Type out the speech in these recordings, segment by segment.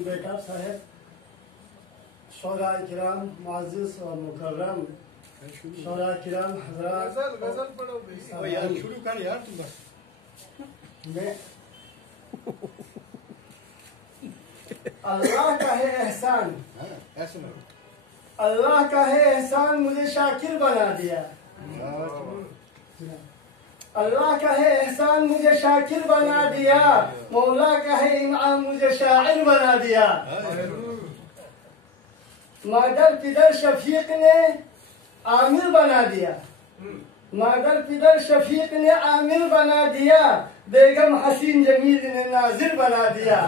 बेटा साहब, शौराए किराम मुअज़्ज़िज़ और मुकर्रम, शौराए किराम हज़रात, शुरू कर यार तुम बस। मैं अल्लाह का है एहसान, अल्लाह का है एहसान मुझे शाकिर बना दिया। अल्लाह का है एहसान मुझे शाकिर बना दिया, मौला का है इनाम मुझे शायर बना दिया। मादर पिदर शफीक ने आमिर बना दिया, मादर पिदर शफीक ने आमिर बना दिया, बेगम हसीन जमील ने नाजिर बना दिया।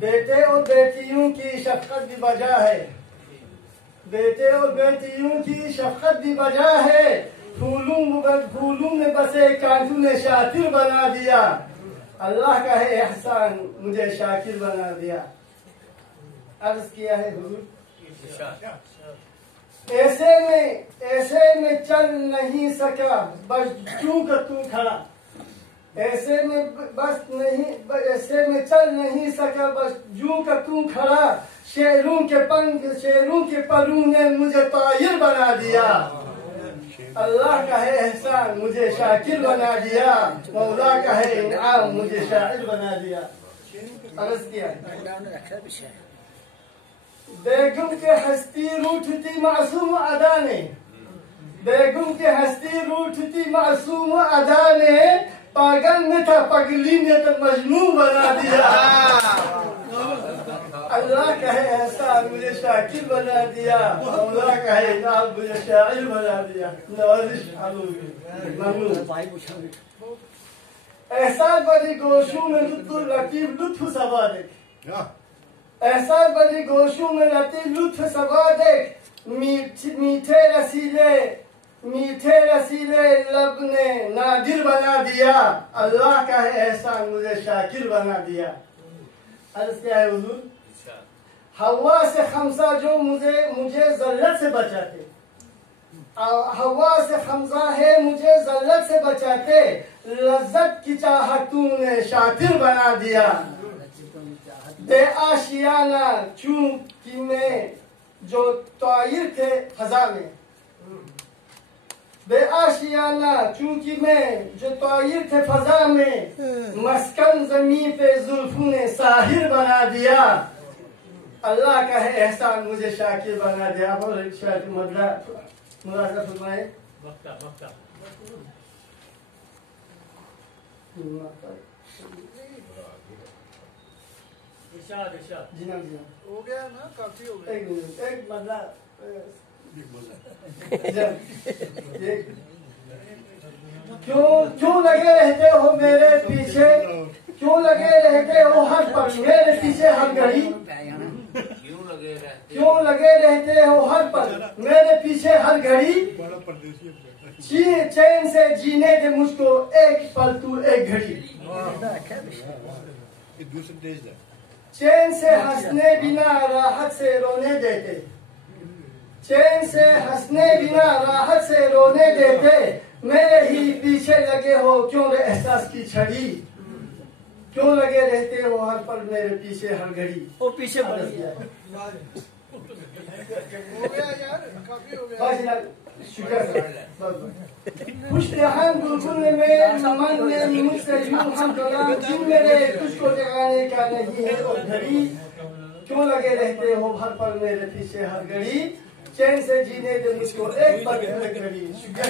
बेटे और बेटियों की शफकत भी बजा है, बेटे और बेटियों की शफकत भी बजा है, फूलों में बसे कांटों ने शातिर बना दिया। अल्लाह का है एहसान मुझे शाकिर बना दिया। अर्ज किया है हुजूर, ऐसे में चल नहीं सका बस तू का तू खड़ा, ऐसे में चल नहीं सका बस जू का तू खड़ा, शेरों के परों ने मुझे तायर बना दिया। अल्लाह का है एहसान मुझे शाकिर बना दिया, मौला का है इनाम मुझे शायर बना दिया। अर्ज किया, बेगम के हस्ती रूठती मासूम अदा ने, बेगम के हस्ती रूठती मासूम अदा ने, पागल में था पगली ने तो मजनू बना दिया। अल्लाह का है एहसान मुझे शाकिर बना दिया, मौला का है इनाम मुझे शायर बना दिया। एहसान बड़ी गोशों में लतीफ लुत्फ सबा देख, एहसान बड़ी गोशों में लतीफ लुत्फ सबा देख, मीठे रसीले लब ने नादिर बना दिया। अल्लाह का है एहसान मुझे शाकिर बना दिया। अर्ज क्या है हुजूर, हवा से खमसा जो मुझे जल्लत से बचाते, हवा से खमसा है मुझे जल्लत से बचाते, लज्जत की चाहत तूने शातिर बना दिया। बे आशियाना चूंकि मैं जो तायर थे फजा में, बेआशियाना चूंकि मैं जो तायर थे फजा में, मस्कन जमीन पे जुल्फों ने साहिर बना दिया। अल्लाह का है एहसान मुझे शाकिर बना दिया। और शाकिर मुलाज़ा फरमाए, जी ना हो गया ना, काफी हो गया। एक मिनट, एक मतलब क्यों लगे रहते हो मेरे पीछे, क्यों लगे रहते हो हर पल मेरे पीछे हर घड़ी, क्यों लगे रहते हो हर पल मेरे पीछे हर घड़ी, चैन से जीने दे मुझको एक पल तू एक घड़ी, चैन से हंसने बिना राहत से रोने देते, चैन से हंसने बिना राहत से रोने देते, मेरे ही पीछे लगे हो क्यों रे एहसास की छड़ी, क्यों लगे रहते हो हर पल मेरे पीछे हर घड़ी। वो पीछे बढ़ गया, हो गया यार, काफी हो गया। शुक्र खुशहाल बुलबुल ने मेरे मन ने मुझसे यूं हम कलाम जिन मेरे तुझको जगाने का नहीं है और घड़ी, क्यों लगे रहते हो हर पल मेरे पीछे हर घड़ी, चैन से जीने दे मुझको एक पल एक घड़ी। शुक्र